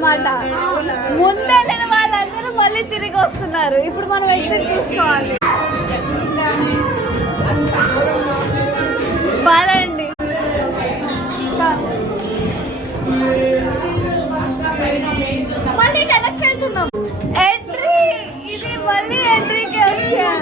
అన్నమాట. ముందెళ్ళిన వాళ్ళందరూ మళ్ళీ తిరిగి వస్తున్నారు. ఇప్పుడు మనం ఎగ్జిట్ చూసుకోవాలి. పదండి. మళ్ళీ వెనక్కి వెళ్తున్నాం. ఎంట్రీ ఇది మళ్ళీ ఎంట్రీకి వచ్చాం.